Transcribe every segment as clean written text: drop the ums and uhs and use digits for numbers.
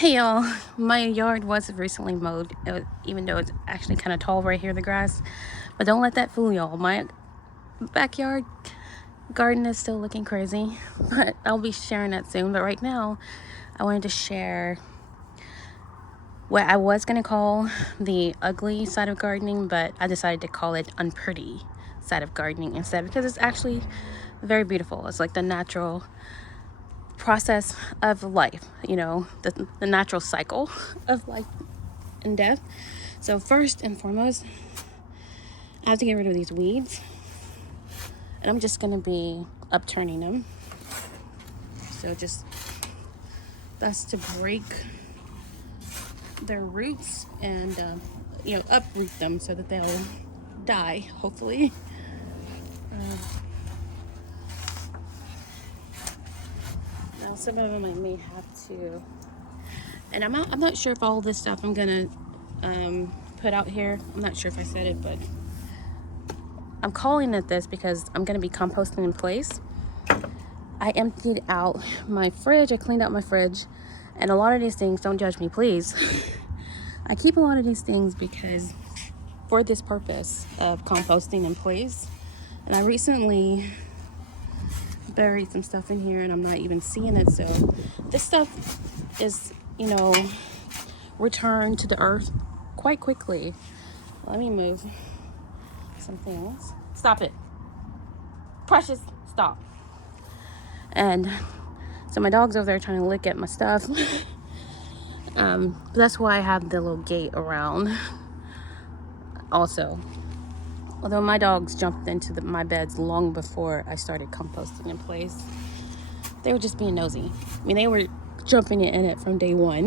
Hey y'all, my yard was recently mowed, even though it's actually kind of tall right here, the grass. But don't let that fool y'all. My backyard garden is still looking crazy, but I'll be sharing that soon. But right now, I wanted to share what I was going to call the ugly side of gardening, but I decided to call it unpretty side of gardening instead because it's actually very beautiful. It's like the natural process of life, the natural cycle of life and death. So first and foremost, I have to get rid of these weeds, and I'm just going to be upturning them. So just that's to break their roots and uproot them so that they'll die, hopefully. Now some of them I may have to, and I'm not sure if all this stuff I'm gonna put out here. I'm not sure if I said it, but I'm calling it this because I'm gonna be composting in place. I emptied out my fridge. I cleaned out my fridge, and a lot of these things, don't judge me, please. I keep a lot of these things because for this purpose of composting in place. And I recently buried some stuff in here and I'm not even seeing it. So this stuff is, returned to the earth quite quickly. Let me move some things. Stop it. Precious, stop. And so my dog's over there trying to lick at my stuff. That's why I have the little gate around. Also, although my dogs jumped into my beds long before I started composting in place, they were just being nosy. I mean, they were jumping in it from day one.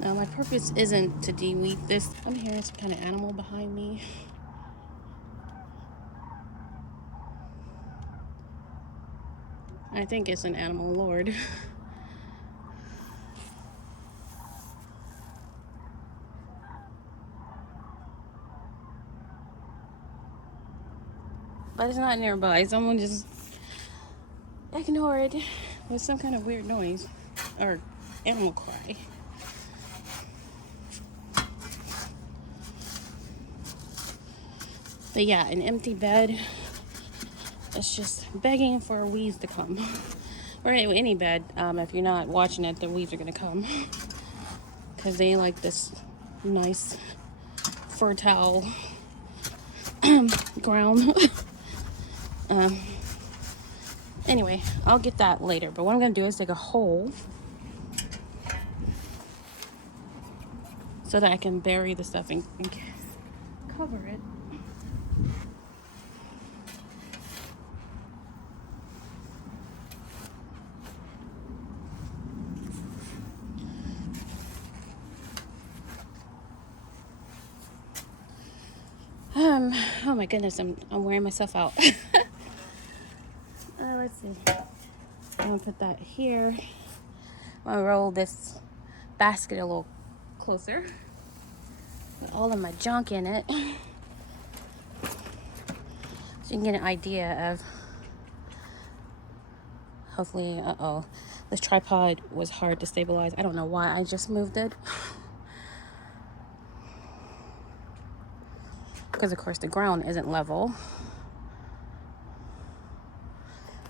Now, my purpose isn't to de-weed this. I'm hearing some kind of animal behind me. I think it's an animal lord. But it's not nearby. Someone just ignored with some kind of weird noise or animal cry. But yeah, an empty bed. It's just begging for weeds to come. Or anyway, any bed. If you're not watching it, the weeds are gonna come because they like this nice fertile ground. Anyway, I'll get that later. But what I'm gonna do is dig a hole so that I can bury the stuff and cover it. Oh my goodness, I'm wearing myself out. Let's see. I'm gonna put that here. I'm gonna roll this basket a little closer with all of my junk in it, so you can get an idea of. Hopefully, this tripod was hard to stabilize. I don't know why I just moved it. Because of course the ground isn't level.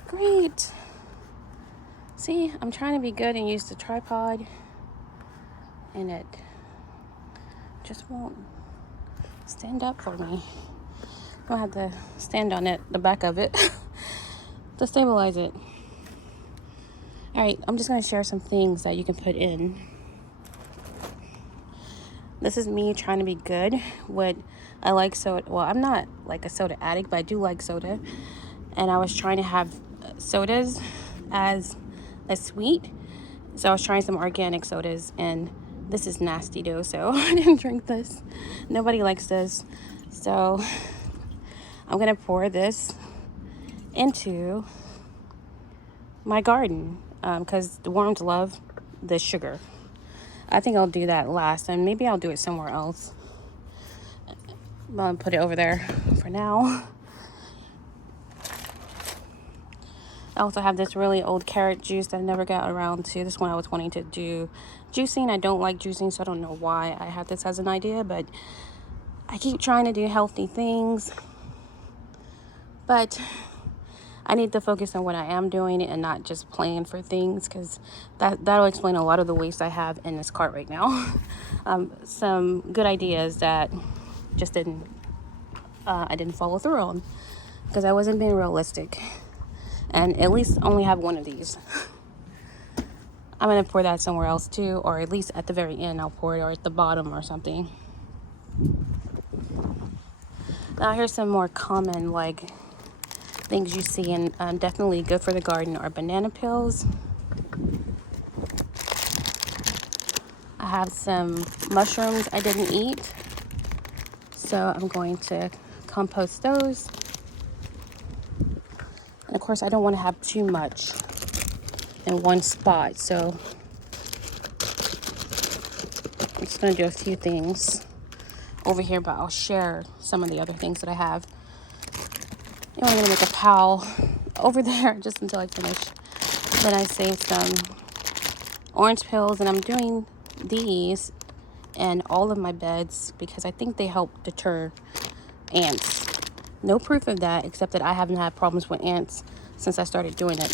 Great. See, I'm trying to be good and use the tripod, and it just won't stand up for me. I'll have to stand on it, the back of it, to stabilize it. All right, I'm just gonna share some things that you can put in. This is me trying to be good. What I like soda. Well, I'm not like a soda addict, but I do like soda. And I was trying to have sodas as a sweet. So I was trying some organic sodas, and this is nasty though, so I didn't drink this. Nobody likes this. So I'm gonna pour this into my garden because the worms love the sugar. I think I'll do that last, and maybe I'll do it somewhere else. I'm gonna put it over there for now. I also have this really old carrot juice that I never got around to. This one I was wanting to do juicing. I don't like juicing, so I don't know why I had this as an idea, but I keep trying to do healthy things. But I need to focus on what I am doing and not just plan for things, because that'll explain a lot of the waste I have in this cart right now. Some good ideas that just I didn't follow through on because I wasn't being realistic. And at least only have one of these. I'm gonna pour that somewhere else too, or at least at the very end I'll pour it, or at the bottom or something. Now here's some more common like things you see, and definitely good for the garden, are banana peels. I have some mushrooms I didn't eat, so I'm going to compost those. And of course I don't want to have too much in one spot, so I'm just going to do a few things over here, but I'll share some of the other things that I have. You know, I'm going to make a pile over there just until I finish. Then I saved some orange peels, and I'm doing these in all of my beds because I think they help deter ants. No proof of that, except that I haven't had problems with ants since I started doing it.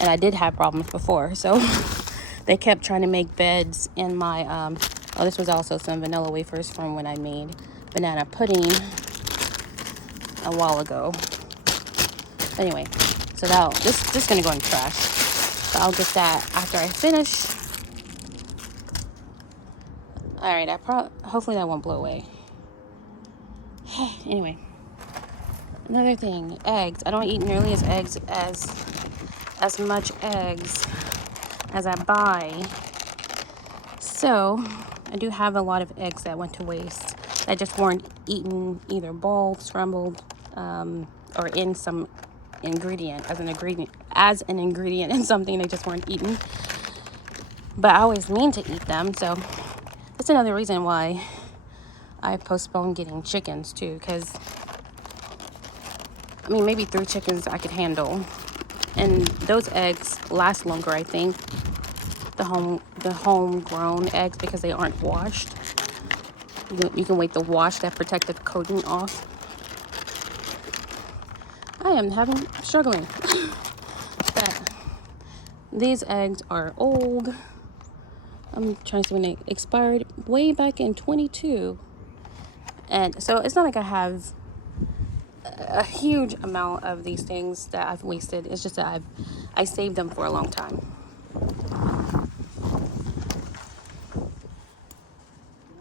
And I did have problems before, so they kept trying to make beds in my, oh, this was also some vanilla wafers from when I made banana pudding a while ago. Anyway, so this is going to go in the trash. So I'll get that after I finish. All right, hopefully that won't blow away. Anyway, another thing, eggs. I don't eat nearly as much eggs as I buy. So I do have a lot of eggs that went to waste that just weren't eaten, either boiled, scrambled, or in some ingredient as an ingredient in something. They just weren't eaten. But I always mean to eat them, so that's another reason why I postponed getting chickens too, because I mean, maybe 3 chickens I could handle, and those eggs last longer, I think, the homegrown eggs, because they aren't washed. You can wait to wash that protective coating off. I am struggling. But these eggs are old. I'm trying to see when they expired, way back in 22. And so it's not like I have a huge amount of these things that I've wasted. It's just that I saved them for a long time.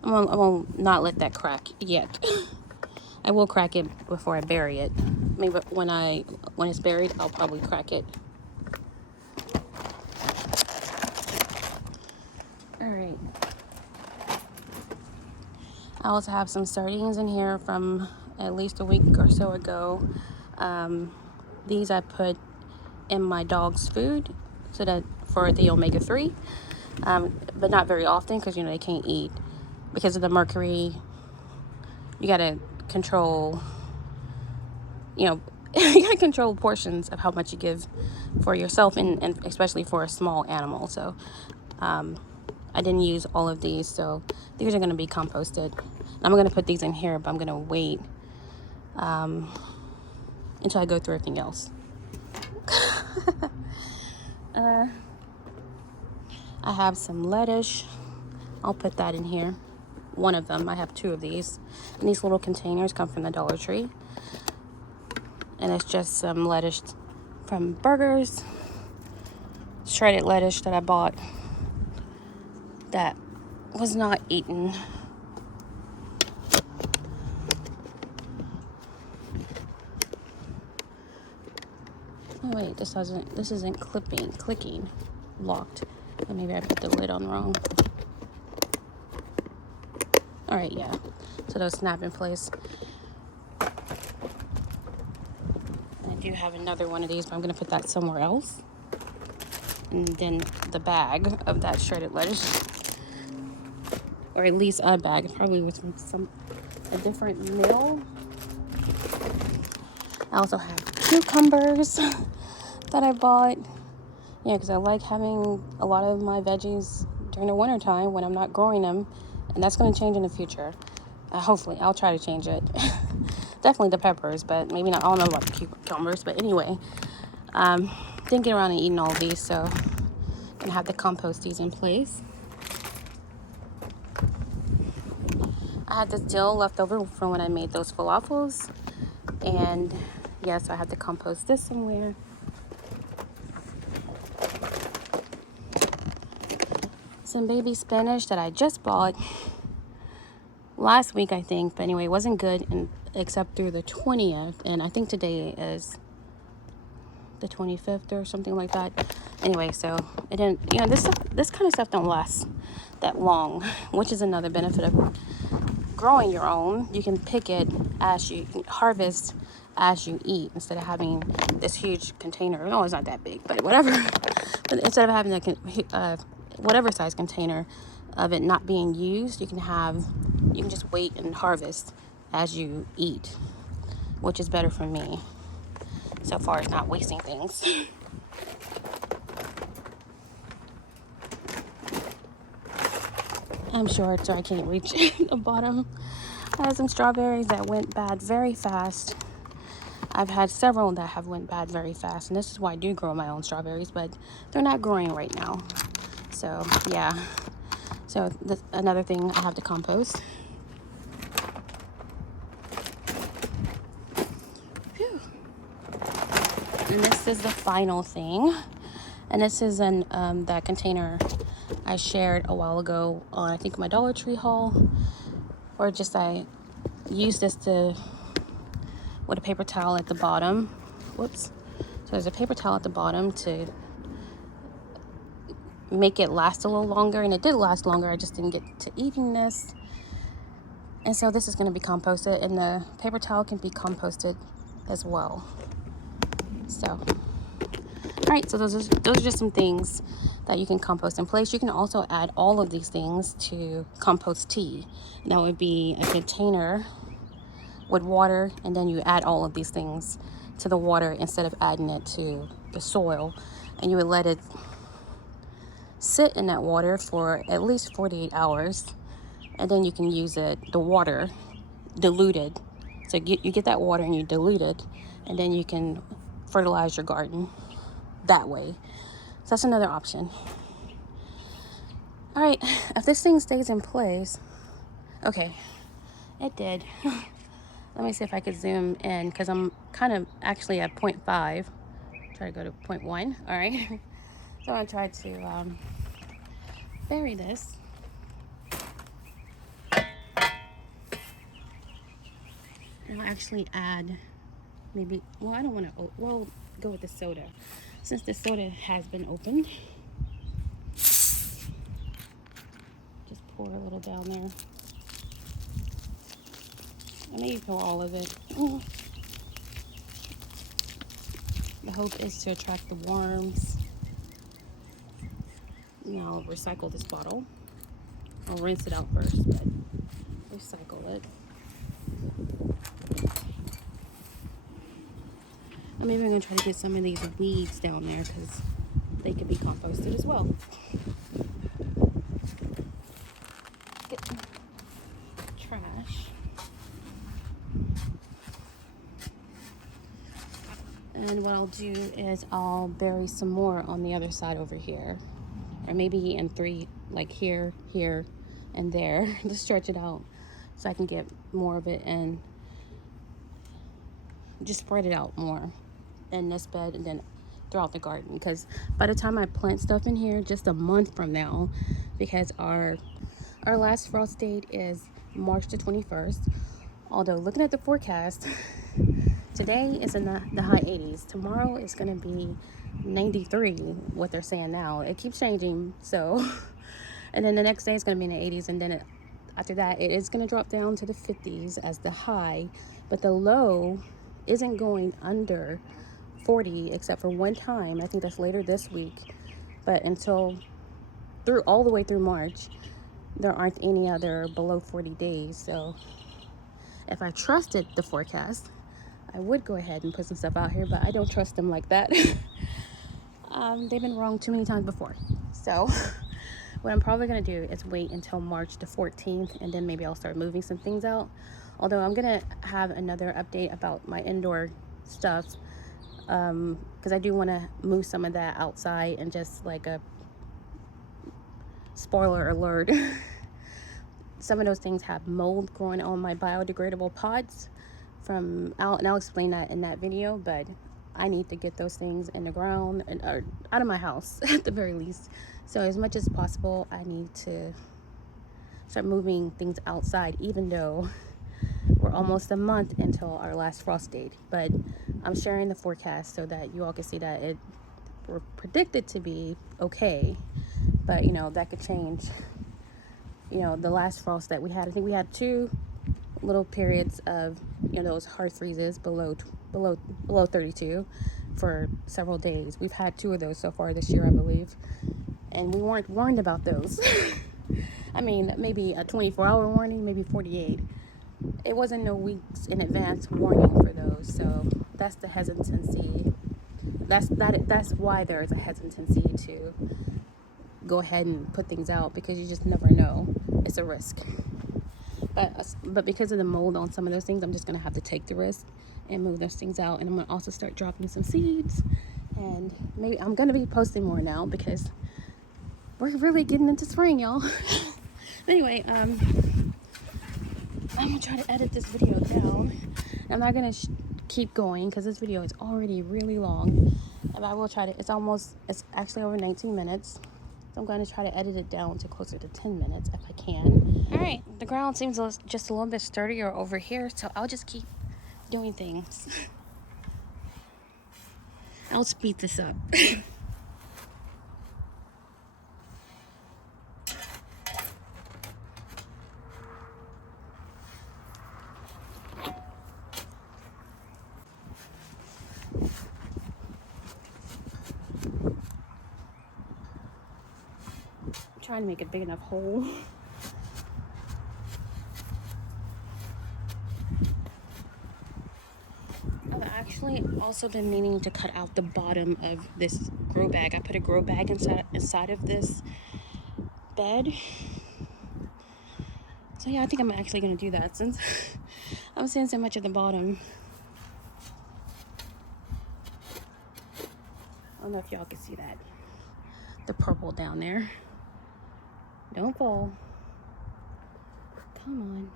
I won't not let that crack yet. I will crack it before I bury it. Maybe when it's buried, I'll probably crack it. All right. I also have some sardines in here from at least a week or so ago. These I put in my dog's food so that for the omega-3, but not very often, because they can't eat because of the mercury. You gotta control, you gotta control portions of how much you give for yourself, and especially for a small animal. So I didn't use all of these, so these are going to be composted. I'm going to put these in here, but I'm going to wait until I go through everything else. I have some lettuce. I'll put that in here. One of them. I have 2 of these. And these little containers come from the Dollar Tree. And it's just some lettuce from burgers. Shredded lettuce that I bought that was not eaten. Oh wait, this isn't clicking, locked. Or maybe I put the lid on wrong. All right, yeah. So those snap in place. I do have another one of these, but I'm gonna put that somewhere else. And then the bag of that shredded lettuce, or at least a bag, probably with a different meal. I also have cucumbers that I bought. Yeah, because I like having a lot of my veggies during the winter time when I'm not growing them, and that's going to change in the future. Hopefully, I'll try to change it. Definitely the peppers, but maybe not. I don't know about the cucumbers, but anyway, didn't get around to eating all of these, so I'm gonna have to compost these in place. I had this dill left over from when I made those falafels, and yeah, so I have to compost this somewhere. Some baby spinach that I just bought last week, I think, but anyway, it wasn't good except through the 20th, and I think today is the 25th or something like that. Anyway, so it didn't, this kind of stuff don't last that long, which is another benefit of growing your own. You can pick it as you harvest as you eat, instead of having this huge container. No, it's not that big, but whatever. But instead of having whatever size container of it not being used, you can just wait and harvest as you eat, which is better for me so far as not wasting things. I'm short, so I can't reach the bottom. I had some strawberries that went bad very fast. I've had several that have went bad very fast, and this is why I do grow my own strawberries, but they're not growing right now. So yeah, so another thing I have to compost. Whew. And this is the final thing, and this is that container I shared a while ago on, I think, my Dollar Tree haul, or just I used this with a paper towel at the bottom. Whoops. So there's a paper towel at the bottom to make it last a little longer, and it did last longer. I just didn't get to eating this. And so this is going to be composted, and the paper towel can be composted as well. So, all right, so those are just some things that you can compost in place. You can also add all of these things to compost tea. And that would be a container with water, and then you add all of these things to the water instead of adding it to the soil, and you would let it sit in that water for at least 48 hours, and then you can use the water diluted. So you get that water and you dilute it, and then you can fertilize your garden that way. So that's another option. All right, if this thing stays in place, okay, it did. Let me see if I could zoom in, because I'm kind of actually at 0.5. Try to go to 0.1. All right. So I tried to bury this. And I'll actually add maybe, well, I don't want to, well, go with the soda. Since the soda has been opened, just pour a little down there. And maybe pour all of it. The hope is to attract the worms. Now I'll recycle this bottle. I'll rinse it out first, but recycle it. And maybe I'm going to try to get some of these weeds down there, because they can be composted as well. Get trash. And what I'll do is I'll bury some more on the other side over here. Or maybe in 3, like here, here, and there, to stretch it out so I can get more of it and just spread it out more in this bed and then throughout the garden. Because by the time I plant stuff in here, just a month from now, because our last frost date is March the 21st. Although looking at the forecast, today is in the high 80s. Tomorrow is going to be 93, what they're saying now. It keeps changing, so. And then the next day is going to be in the 80s, and then after that it is going to drop down to the 50s as the high, but the low isn't going under 40 except for one time. I think that's later this week, but until all the way through March, there aren't any other below 40 days. So If I trusted the forecast, I would go ahead and put some stuff out here, but I don't trust them like that. They've been wrong too many times before. So what I'm probably going to do is wait until March the 14th, and then maybe I'll start moving some things out. Although I'm going to have another update about my indoor stuff, because I do want to move some of that outside. And just like a spoiler alert, some of those things have mold growing on my biodegradable pods and I'll explain that in that video, but I need to get those things in the ground or out of my house at the very least. So as much as possible, I need to start moving things outside, even though we're almost a month until our last frost date. But I'm sharing the forecast so that you all can see that we're predicted to be okay, but you know, that could change. You know, the last frost that we had, I think we had 2 little periods of, you know, those hard freezes below 32 for several days. We've had 2 of those so far this year, I believe, and we weren't warned about those. I mean, maybe a 24-hour warning, maybe 48. It wasn't no weeks in advance warning for those. So that's the hesitancy. That's why there is a hesitancy to go ahead and put things out, because you just never know. It's a risk. But because of the mold on some of those things, I'm just gonna have to take the risk and move those things out. And I'm gonna also start dropping some seeds, and maybe I'm gonna be posting more now because we're really getting into spring, y'all. Anyway, I'm gonna try to edit this video down. I'm not gonna keep going because this video is already really long, and I will try to. It's actually over 19 minutes. So I'm going to try to edit it down to closer to 10 minutes if I can. All right, the ground seems just a little bit sturdier over here, so I'll just keep doing things. I'll speed this up. Trying to make a big enough hole. I've actually also been meaning to cut out the bottom of this grow bag. I put a grow bag inside of this bed. So yeah, I think I'm actually going to do that since I'm seeing so much at the bottom. I don't know if y'all can see that. The purple down there. Don't fall. Come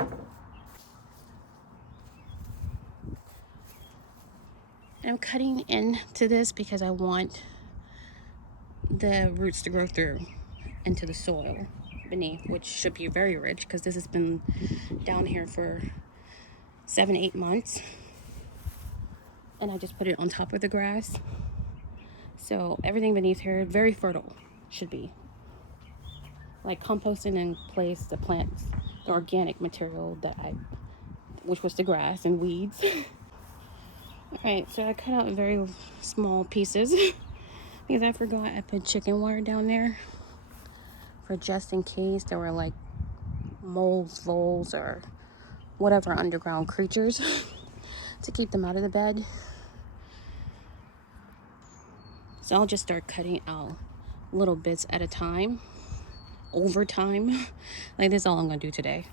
on. And I'm cutting into this because I want the roots to grow through into the soil beneath, which should be very rich because this has been down here for 7-8 months. And I just put it on top of the grass. So everything beneath here, very fertile, should be. Like composting in place the plants, the organic material which was the grass and weeds. Alright, so I cut out very small pieces because I forgot I put chicken wire down there for just in case there were like moles, voles, or whatever underground creatures to keep them out of the bed. So I'll just start cutting out little bits at a time, over time. Like this is all I'm gonna do today.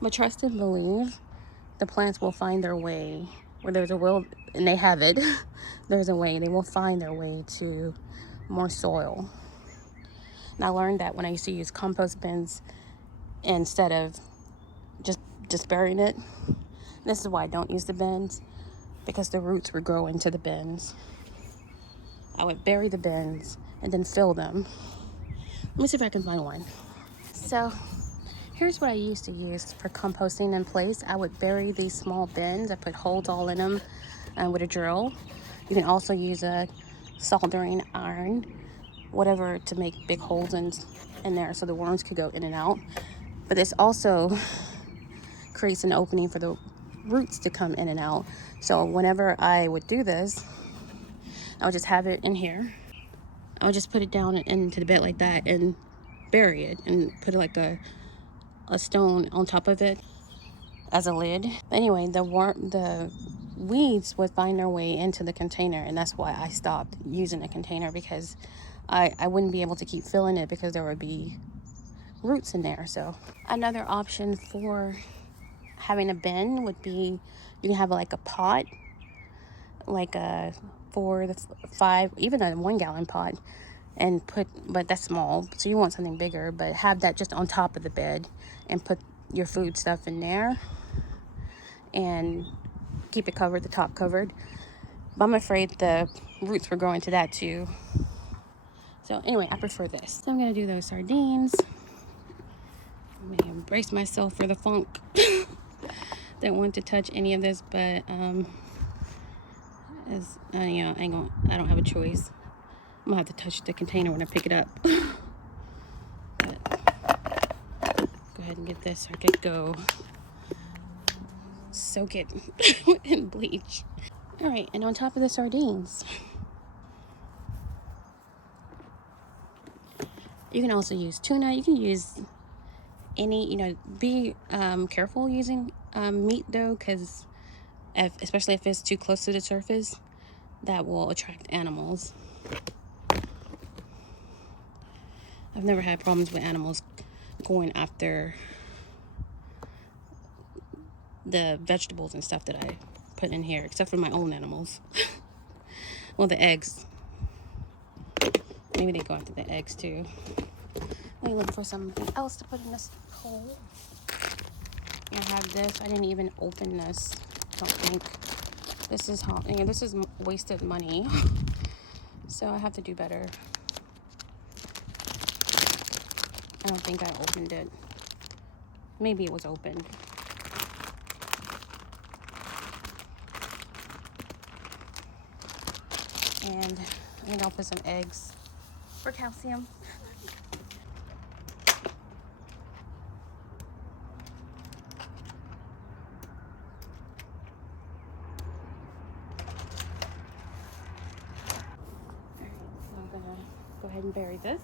But trust and believe, the plants will find their way. Where there's a will, and they have it, there's a way. They will find their way to more soil. And I learned that when I used to use compost bins instead of just burying it. This is why I don't use the bins, because the roots would grow into the bins. I would bury the bins and then fill them. Let me see if I can find one. So here's what I used to use for composting in place. I would bury these small bins. I put holes all in them with a drill. You can also use a soldering iron, whatever, to make big holes in there so the worms could go in and out. But this also creates an opening for the roots to come in and out. So whenever I would do this, I would just have it in here I'll just put it down into the bed like that and bury it and put it like a stone on top of it as a lid. Anyway, the weeds would find their way into the container, and that's why I stopped using a container, because I wouldn't be able to keep filling it because there would be roots in there. So another option for having a bin would be, you can have like a pot, like a 4 to 5, even a 1-gallon pot, and but that's small, so you want something bigger, but have that just on top of the bed and put your food stuff in there and keep it covered, the top covered. But I'm afraid the roots were growing to that too. So anyway, I prefer this. So I'm gonna do those sardines. I'm gonna brace myself for the funk. Don't want to touch any of this, but you know, I don't have a choice. I'm gonna have to touch the container when I pick it up. But go ahead and get this so I could go soak it in bleach. All right, and on top of the sardines, you can also use tuna. You can use any, you know, be careful using meat though, because especially if it's too close to the surface, that will attract animals. I've never had problems with animals going after the vegetables and stuff that I put in here, except for my own animals. Well, the eggs. Maybe they go after the eggs too. Let me look for something else to put in this hole. I have this. I didn't even open this. I don't think. This is this is wasted money. So I have to do better. I don't think I opened it. Maybe it was open. And I think I'll put some eggs for calcium. Alright, so I'm gonna go ahead and bury this.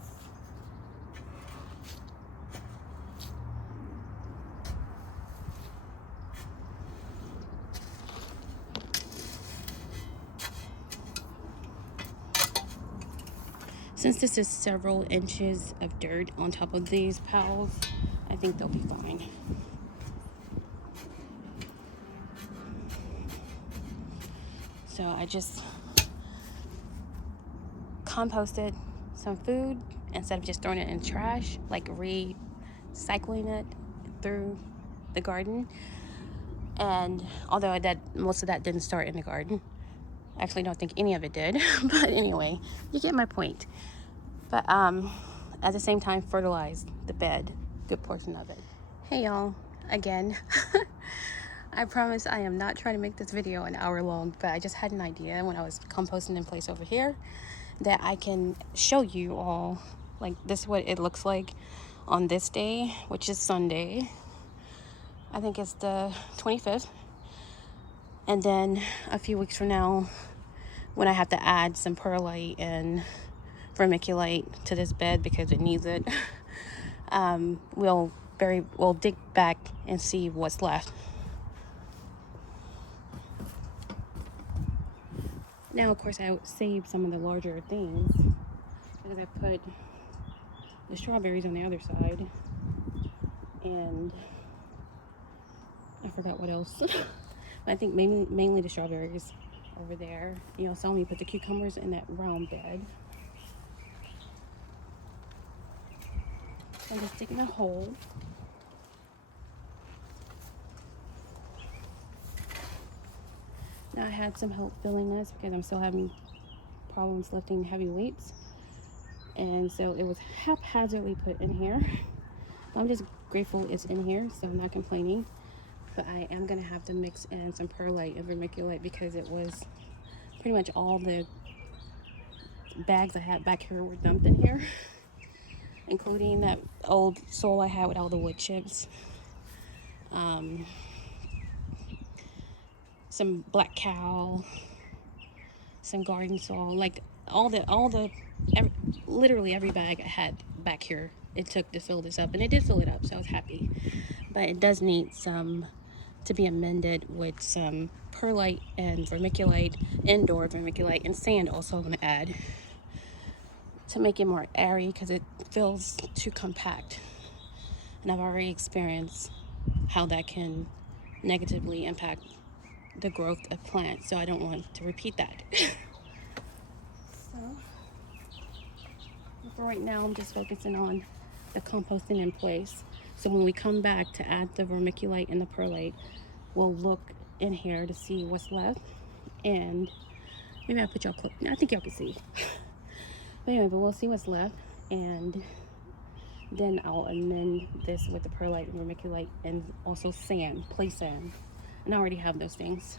Since this is several inches of dirt on top of these piles, I think they'll be fine. So I just composted some food instead of just throwing it in trash, like recycling it through the garden. And although most of that didn't start in the garden, I actually don't think any of it did. But anyway, you get my point. But at the same time, fertilize the bed, good portion of it. Hey y'all, again. I promise I am not trying to make this video an hour long, but I just had an idea when I was composting in place over here that I can show you all, like, this is what it looks like on this day, which is Sunday. I think it's the 25th. And then a few weeks from now, when I have to add some perlite and vermiculite to this bed because it needs it, we'll dig back and see what's left. Now, of course, I saved some of the larger things because I put the strawberries on the other side, and I forgot what else. I think mainly the strawberries over there. You know, saw me put the cucumbers in that round bed. I'm just digging a hole. Now I had some help filling this because I'm still having problems lifting heavy weights, and so it was haphazardly put in here. I'm just grateful it's in here, so I'm not complaining. But I am gonna have to mix in some perlite and vermiculite because it was pretty much all the bags I had back here were dumped in here, including that old soil I had with all the wood chips, some black cow, some garden soil, like literally every bag I had back here it took to fill this up, and it did fill it up, so I was happy. But it does need some to be amended with some perlite and vermiculite, indoor vermiculite, and sand also I'm going to add to make it more airy because it feels too compact. And I've already experienced how that can negatively impact the growth of plants, so I don't want to repeat that. So for right now, I'm just focusing on the composting in place. So when we come back to add the vermiculite and the perlite, we'll look in here to see what's left. And maybe I'll put y'all close. I think y'all can see. But anyway, but we'll see what's left. And then I'll amend this with the perlite and vermiculite and also sand, play sand. And I already have those things.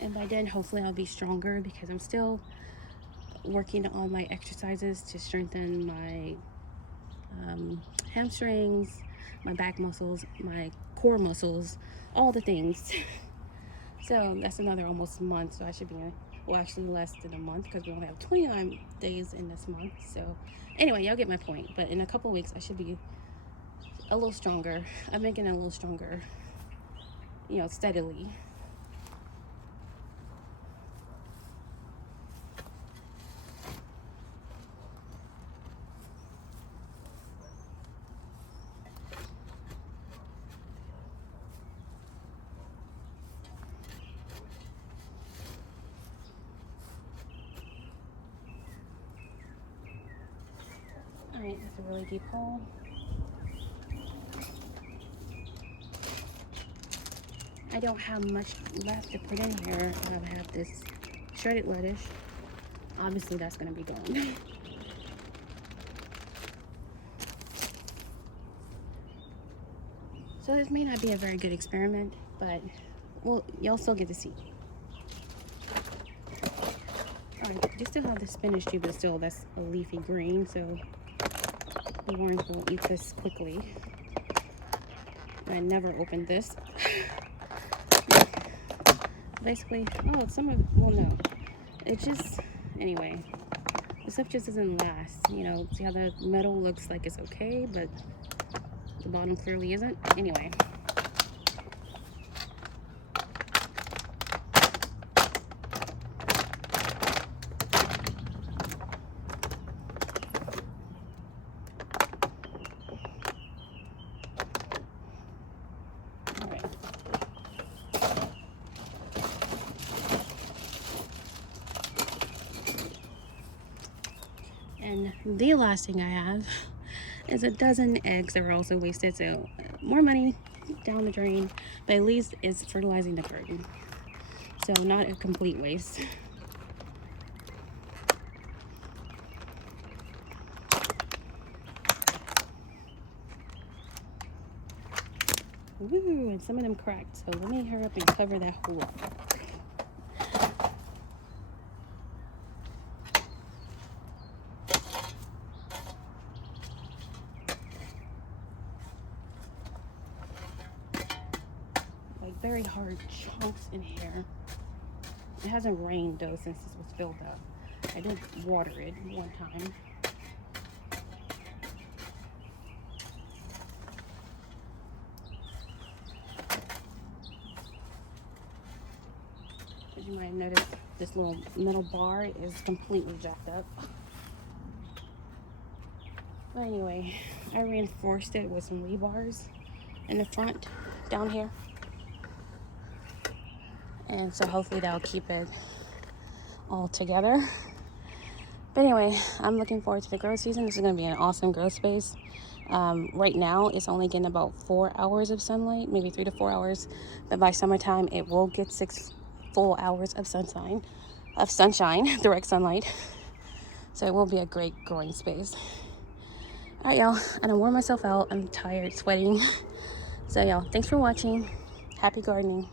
And by then, hopefully I'll be stronger because I'm still working on my exercises to strengthen my hamstrings, my back muscles, my core muscles, all the things. So that's another almost month. So I should be in, well, actually less than a month because we only have 29 days in this month. So anyway, y'all get my point. But in a couple of weeks, I should be a little stronger. I'm making it a little stronger, you know, steadily. Alright, that's a really deep hole. I don't have much left to put in here. I have this shredded lettuce. Obviously, that's going to be gone. So this may not be a very good experiment, but well, y'all still get to see. Alright, you still have the spinach too, but still that's a leafy green, so the worms will eat this quickly. I never opened this. Basically, oh, some of, well, no. It just, anyway, the stuff just doesn't last. You know, see how the metal looks like it's okay, but the bottom clearly isn't? Anyway. And the last thing I have is a dozen eggs that were also wasted, so more money down the drain, but at least it's fertilizing the garden, so not a complete waste. Ooh, and some of them cracked, so let me hurry up and cover that hole up. Very hard chunks in here. It hasn't rained though since this was filled up. I did water it one time. As you might have noticed, this little metal bar is completely jacked up. But anyway, I reinforced it with some rebars in the front down here. And so hopefully that'll keep it all together. But anyway, I'm looking forward to the grow season. This is going to be an awesome grow space. Right now, it's only getting about 4 hours of sunlight, maybe 3 to 4 hours. But by summertime, it will get 6 full hours of sunshine, direct sunlight. So it will be a great growing space. All right, y'all. I done wore myself out. I'm tired, sweating. So, y'all, thanks for watching. Happy gardening.